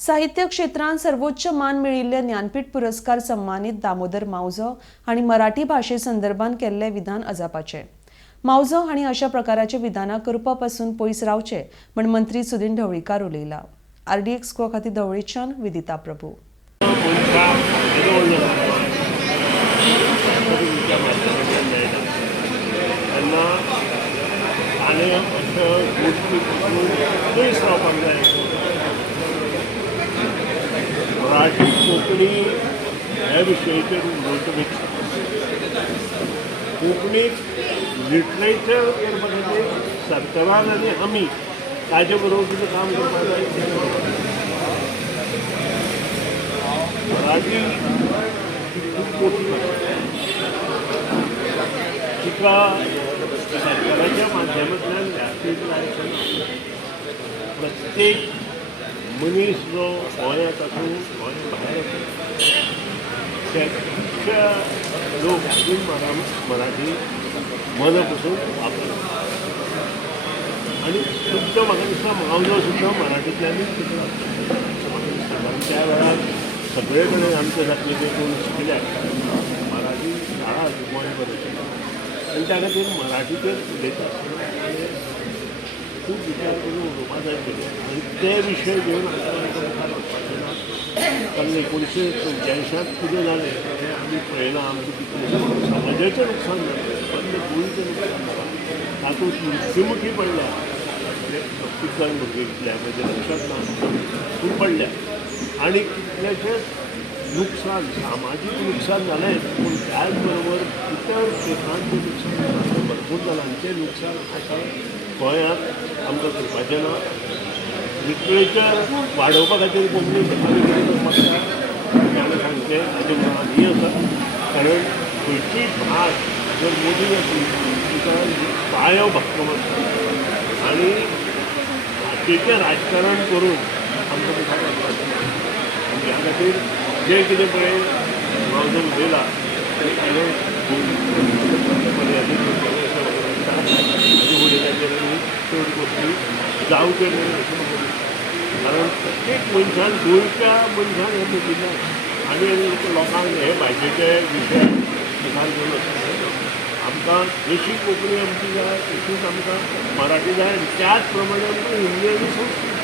साहित्य क्षेत्रांत सर्वोच्च मान मेळिल्ले ज्ञानपीठ पुरस्कार सन्मानीत दामोदर मावजो हांणी मराठी भाशे संदर्भात केल्ले विधान अजापाचे। मावजो हांणी अशा प्रकाराचे विधानां करपा पासून पयस रावचे म्हण मंत्री सुदीन ढवळीकार उलयला। RDX को खातीर ढवळीच्यान विदिता प्रभू। मराठी कोंकणी ह्या विशयाचेर उलोवचेपेक्षा कोंकणीक लिटरेचर करपा खातीर सरकारान आनी आमी ताजे बरोबर कितें काम करपाक जाय। मराठी खूब मोठी भाशा, तिका सरकाराच्या माध्यमांतल्यान व्यासपीठ प्रत्येक मनीस जो गोंयांत आसूं गोंया भायर आसूं लोक अजून मराठी मन पासून वापरतात आनी सुद्दां म्हाका दिसता मावजो सुद्दां मराठींतल्यानूच शिकला। कारण त्या वेळार सगळे कडेन आमचे जातले ते कोण शिकल्यात मराठी शाळा गोंयभर आनी त्या खातीर मराठीचेर उलयता खूब विचार करून उलोवपाक जाय पडले आनी ते विशय घेवन आमकां मुखार वचपाचें ना। कारण 1944 कितें जालें तें आमी पळयलां। आमचें कितें समाजाचें नुकसान जालें, बंद गोंयचें नुकसान जालां, तातूंत मृत्युमुखी पडल्या कितल्यान भुरगे इतल्या म्हज्या लक्षांत ना पूण पडल्या आनी कितलेशेच नुकसान सामाजीक नुकसान जालें पूण त्याच बरोबर इतर क्षेत्रांचें नुकसान भरपूर जालां आनी तें नुकसान आसा गोंयांत आमकां करपाचें ना। लिटरेचर वाडोवपा खातीर कोंकणी आमी कितें करपाक जाय हांवें सांगचें हाजें मनांत ही आसा। कारण खंयचीय भास जर मोदी आसली तिका पायो भक्कम आसता आनी भाशेचें राजकारण करून आमकां मुखार वचपाचें ना। ह्या खातीर जें कितें पळय मावजो उलयला तें मर्यादीत हाजे उलयताचेर चड गोश्टी जावच्यो न्हय अशें म्हाका दिसता। कारण प्रत्येक मनशान गोंयच्या मनशान हें पळयिल्लें आनी लोकांक हे भाशेचे विशय मुखार घेवन वचपाचें आमकां जशी कोंकणी आमची जाय तशीच आमकां मराठी जाय आनी त्याच प्रमाणे आमकां हिंदी आनी संस्कृत